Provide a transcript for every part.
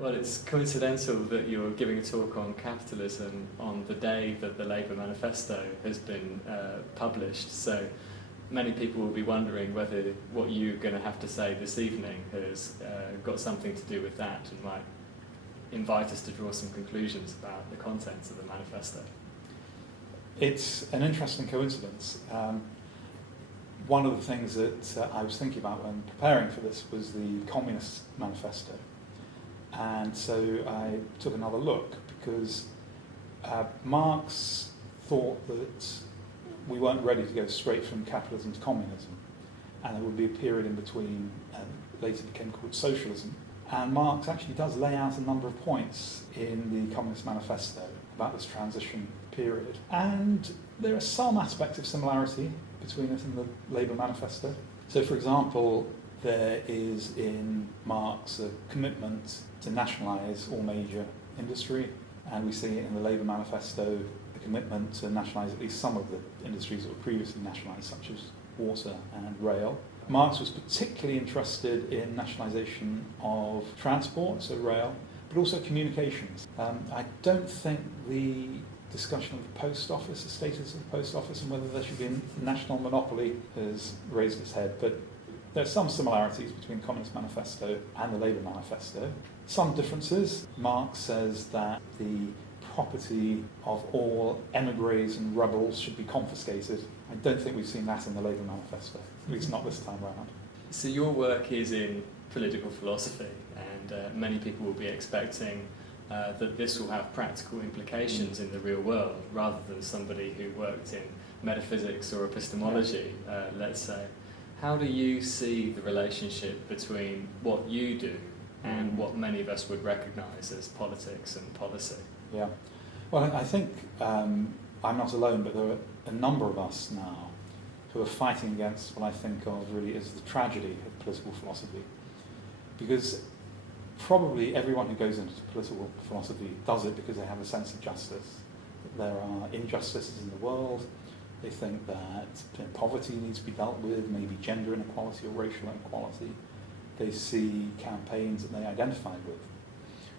Well, it's coincidental that you're giving a talk on capitalism on the day that the Labour Manifesto has been published, so many people will be wondering whether what you're going to have to say this evening has got something to do with that and might invite us to draw some conclusions about the contents of the manifesto. It's an interesting coincidence. One of the things that I was thinking about when preparing for this was the Communist Manifesto. And so I took another look because Marx thought that we weren't ready to go straight from capitalism to communism, and there would be a period in between, later became called socialism. And Marx actually does lay out a number of points in the Communist Manifesto about this transition period. And there are some aspects of similarity between it and the Labour Manifesto. So, for example, there is in Marx a commitment to nationalise all major industry, and we see in the Labour Manifesto a commitment to nationalise at least some of the industries that were previously nationalised, such as water and rail. Marx was particularly interested in nationalisation of transport, so rail, but also communications. I don't think the discussion of the post office, the status of the post office, and whether there should be a national monopoly has raised its head, but there are some similarities between the Communist Manifesto and the Labour Manifesto. Some differences. Marx says that the property of all émigrés and rebels should be confiscated. I don't think we've seen that in the Labour Manifesto, at least not this time round. So your work is in political philosophy, and many people will be expecting that this will have practical implications in the real world, rather than somebody who worked in metaphysics or epistemology, let's say. How do you see the relationship between what you do and what many of us would recognise as politics and policy? Yeah, well, I think I'm not alone, but there are a number of us now who are fighting against what I think of really as the tragedy of political philosophy. Because probably everyone who goes into political philosophy does it because they have a sense of justice. That there are injustices in the world. They think that poverty needs to be dealt with, maybe gender inequality or racial inequality. They see campaigns that they identify with.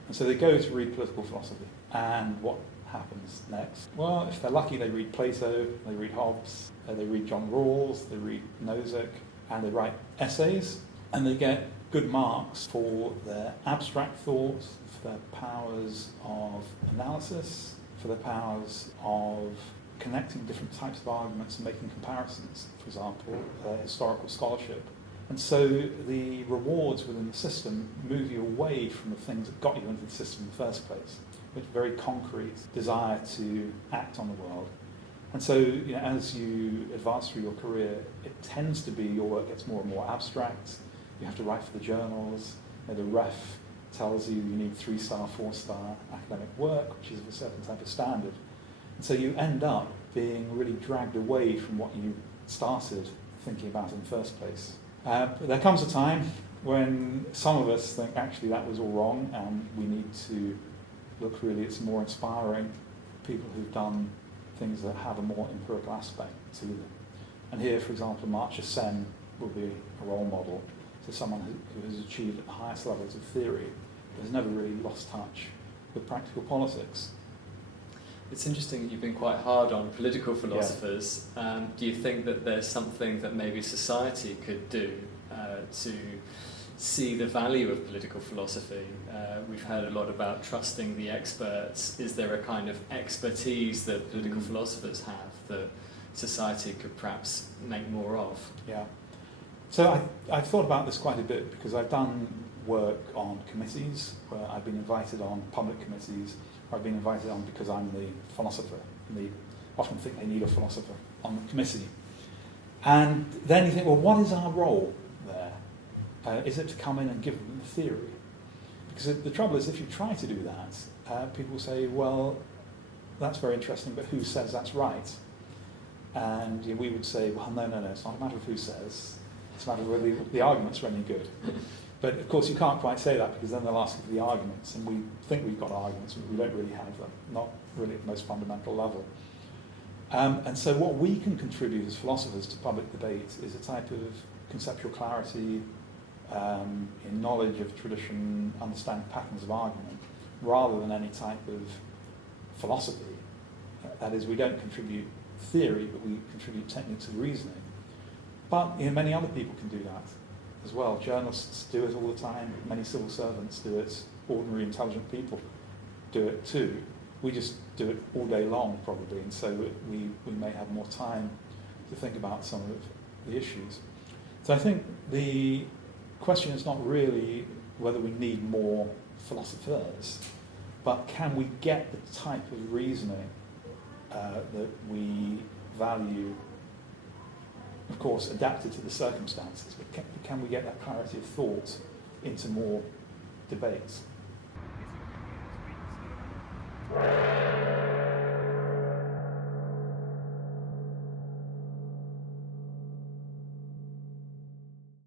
And so they go to read political philosophy. And what happens next? Well, if they're lucky, they read Plato, they read Hobbes, they read John Rawls, they read Nozick, and they write essays, and they get good marks for their abstract thought, for their powers of analysis, for their powers of connecting different types of arguments and making comparisons, for example, historical scholarship. And so the rewards within the system move you away from the things that got you into the system in the first place, which is very concrete desire to act on the world. And so, as you advance through your career, it tends to be your work gets more and more abstract. You have to write for the journals. The ref tells you you need 3-star, 4-star academic work, which is of a certain type of standard. And so you end up being really dragged away from what you started thinking about in the first place. But there comes a time when some of us think actually that was all wrong, and we need to look really at some more inspiring people who've done things that have a more empirical aspect to them. And here, for example, Amartya Sen will be a role model. So someone who has achieved at the highest levels of theory but has never really lost touch with practical politics. It's interesting that you've been quite hard on political philosophers. Yeah. Do you think that there's something that maybe society could do to see the value of political philosophy? We've heard a lot about trusting the experts. Is there a kind of expertise that political philosophers have that society could perhaps make more of? Yeah. So I've thought about this quite a bit because I've done work on committees where I've been invited on public committees, or I've been invited on because I'm the philosopher. And they often think they need a philosopher on the committee. And then you think, well, what is our role there? Is it to come in and give them the theory? Because the trouble is, if you try to do that, people say, well, that's very interesting, but who says that's right? And we would say, well, no, it's not a matter of who says. It's a matter of whether the arguments are any good. But of course you can't quite say that, because then they'll ask you for the arguments, and we think we've got arguments, but we don't really have them, not really at the most fundamental level. And so what we can contribute as philosophers to public debate is a type of conceptual clarity, in knowledge of tradition, understand patterns of argument, rather than any type of philosophy. That is, we don't contribute theory, but we contribute techniques of reasoning. But many other people can do that as well. Journalists do it all the time. Many civil servants do it. Ordinary, intelligent people do it too. We just do it all day long, probably, and so we may have more time to think about some of the issues. So I think the question is not really whether we need more philosophers, but can we get the type of reasoning that we value, of course, adapted to the circumstances, but can we get that clarity of thought into more debates?